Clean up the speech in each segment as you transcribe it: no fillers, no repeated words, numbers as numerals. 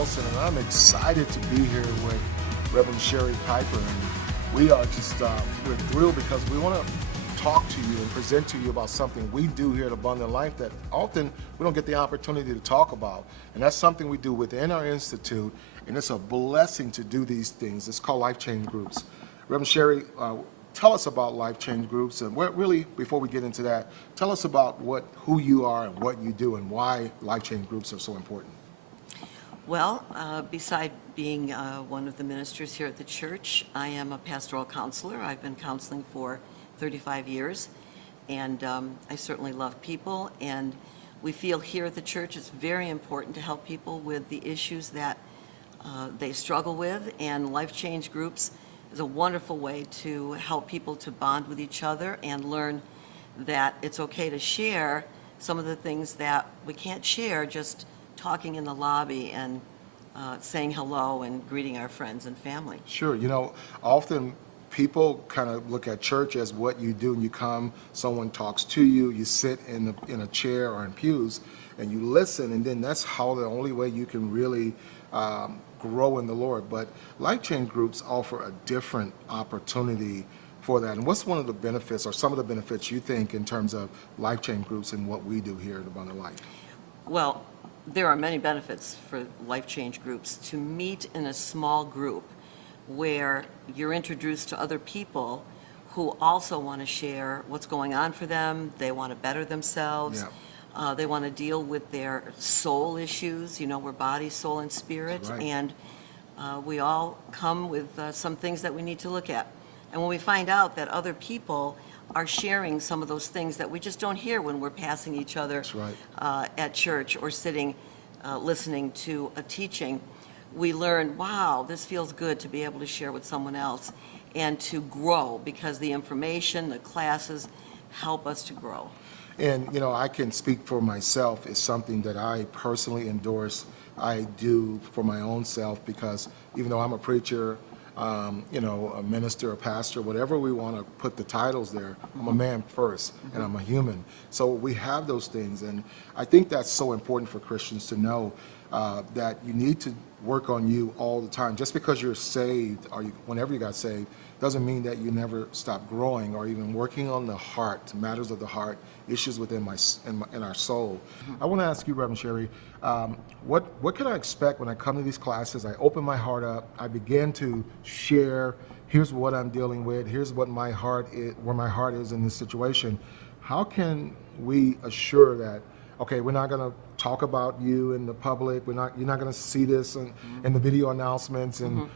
Wilson, and I'm excited to be here with Reverend Sherry Piper. And we are just we're thrilled because we want to talk to you and present to you about something we do here at Abundant Life that often we don't get the opportunity to talk about. And that's something we do within our institute, and it's a blessing to do these things. It's called Life Change Groups. Reverend Sherry, tell us about Life Change Groups, and really, before we get into that, tell us about who you are and what you do and why Life Change Groups are so important. Well, beside being one of the ministers here at the church, I am a pastoral counselor. I've been counseling for 35 years, and I certainly love people, and we feel here at the church it's very important to help people with the issues that they struggle with, and Life Change Groups is a wonderful way to help people to bond with each other and learn that it's okay to share some of the things that we can't share just talking in the lobby and saying hello and greeting our friends and family. Sure. Often people kind of look at church as what you do, and you come, someone talks to you, you sit in a chair or in pews, and you listen, and then that's how the only way you can really grow in the Lord. But Life Change Groups offer a different opportunity for that. And what's one of the benefits or some of the benefits you think in terms of Life Change Groups and what we do here at Abundant Life? Well, there are many benefits for Life Change Groups. To meet in a small group where you're introduced to other people who also want to share what's going on for them, they want to better themselves. Yeah. They want to deal with their soul issues. We're body, soul, and spirit. Right. And we all come with some things that we need to look at. And when we find out that other people are sharing some of those things that we just don't hear when we're passing each other That's right. at church or sitting listening to a teaching, we learn, wow, this feels good to be able to share with someone else and to grow, because the information, the classes help us to grow. And, I can speak for myself. It's something that I personally endorse. I do for my own self because even though I'm a preacher, a minister, a pastor, whatever we want to put the titles there, I'm a man first, and I'm a human. So we have those things, and I think that's so important for Christians to know that you need to work on you all the time. Just because you're saved, or whenever you got saved, doesn't mean that you never stop growing or even working on the heart, matters of the heart, issues within in our soul. I want to ask you, Reverend Sherry, what can I expect when I come to these classes? I open my heart up, I begin to share, here's what I'm dealing with, here's what my heart is, where my heart is in this situation. How can we assure that, okay, we're not going to talk about you in the public, you're not going to see this in the video announcements, and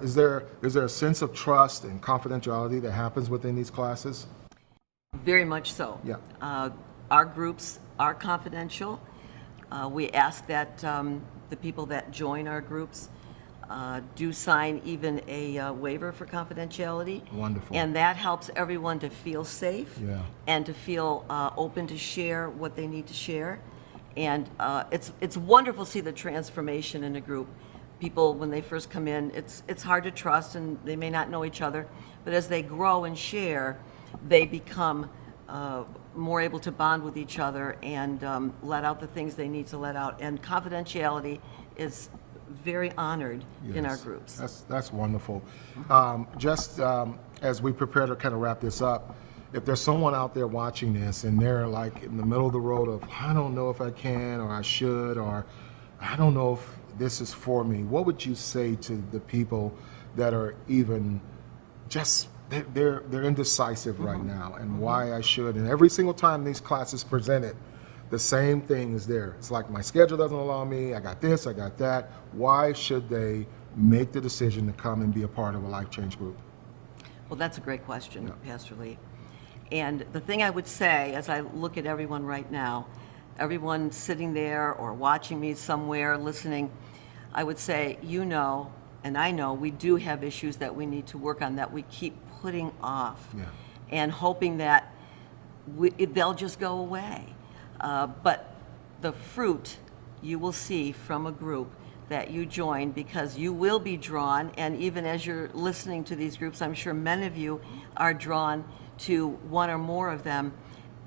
is there a sense of trust and confidentiality that happens within these classes? Very much so. Yeah. Our groups are confidential. We ask that the people that join our groups do sign even a waiver for confidentiality. Wonderful. And that helps everyone to feel safe. Yeah. And to feel open to share what they need to share. And it's wonderful to see the transformation in a group. People, when they first come in, it's hard to trust, and they may not know each other, but as they grow and share, they become more able to bond with each other and let out the things they need to let out. And confidentiality is very honored in our groups. That's wonderful. As we prepare to kind of wrap this up, if there's someone out there watching this and they're like in the middle of the road of, I don't know if I can or I should, or I don't know if this is for me, what would you say to the people that are even just they're indecisive right now, and why I should? And every single time these classes presented, the same thing is there. It's like, my schedule doesn't allow me, I got this, I got that. Why should they make the decision to come and be a part of a Life Change Group? Well, that's a great question, Pastor Lee. And the thing I would say, as I look at everyone right now, everyone sitting there or watching me somewhere, listening, I would say, and I know we do have issues that we need to work on that we keep putting off and hoping that they'll just go away. But the fruit you will see from a group that you join, because you will be drawn, and even as you're listening to these groups, I'm sure many of you are drawn to one or more of them.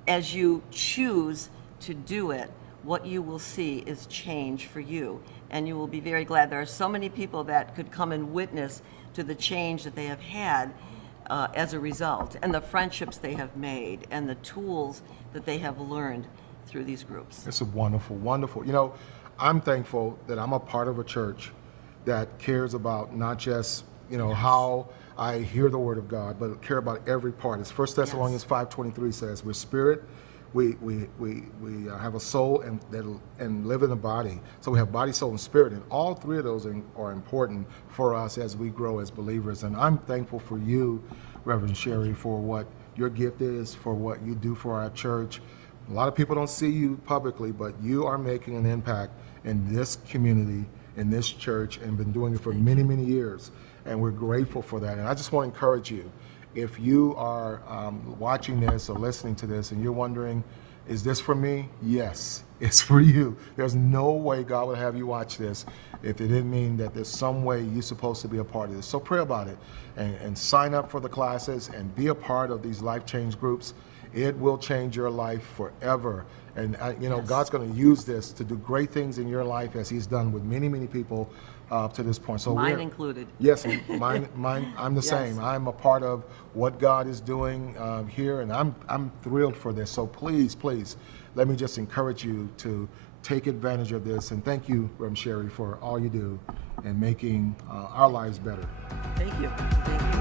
As you choose to do it, what you will see is change for you, and you will be very glad. There are so many people that could come and witness to the change that they have had as a result, and the friendships they have made, and the tools that they have learned through these groups. It's a wonderful, wonderful. You know, I'm thankful that I'm a part of a church that cares about not just, you know, how I hear the word of God, but care about every part. As 1 Thessalonians 5:23 says, we're spirit, we have a soul and live in a body. So we have body, soul, and spirit, and all three of those are important for us as we grow as believers. And I'm thankful for you, Reverend Sherry, for what your gift is, for what you do for our church. A lot of people don't see you publicly, but you are making an impact in this community, in this church, and been doing it for many, many years. And we're grateful for that. And I just want to encourage you, if you are watching this or listening to this and you're wondering, is this for me? Yes, it's for you. There's no way God would have you watch this if it didn't mean that there's some way you're supposed to be a part of this. So pray about it and sign up for the classes and be a part of these life change groups. It will change your life forever. And you know, God's going to use this to do great things in your life as he's done with many, many people to this point. So Mine included. Yes, mine. I'm the Yes. same. I'm a part of what God is doing here, and I'm thrilled for this. So please, let me just encourage you to take advantage of this. And thank you, Reverend Sherry, for all you do in making our lives better. Thank you. Thank you.